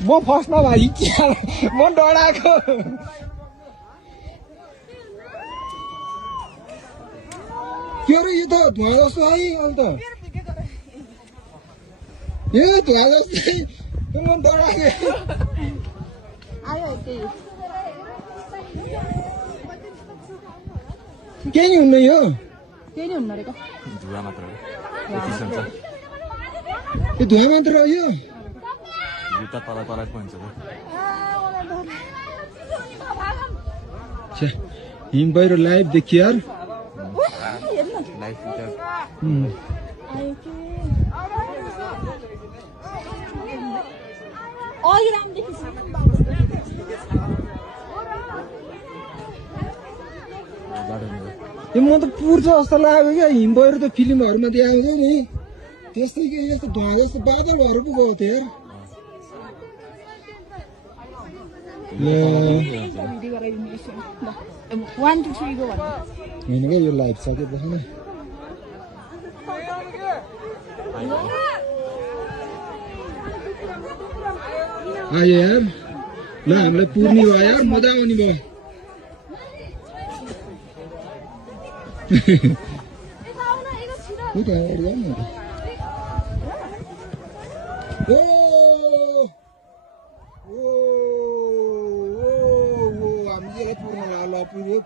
म फर्स्टमा भाइ म डराएको के अरे यो त धुवा जस्तो है अहिले त यो धुवा जस्तै म डराएको केही नि हुन्न यो केही नि हुन्न रहेको धुवा मात्र हो यो धुवा मात्र हो यो जुत्ता तल तल पन्छ हिम पहिरो लाइभ देखियो यार म त पुर्छ जस्तो लाग्यो क्या हिम पहिरो त फिल्महरूमा देखाउँछौ नि त्यस्तै के यस्तो धुवा जस्तो बादल भएर पो गएको थियो यार होइन क्या यो लाइभ सकेपछि नै आयो यार ल हामीलाई पुर्नी भयो यार मजा आउने भयो हामीले पुर्न ल पुर्यो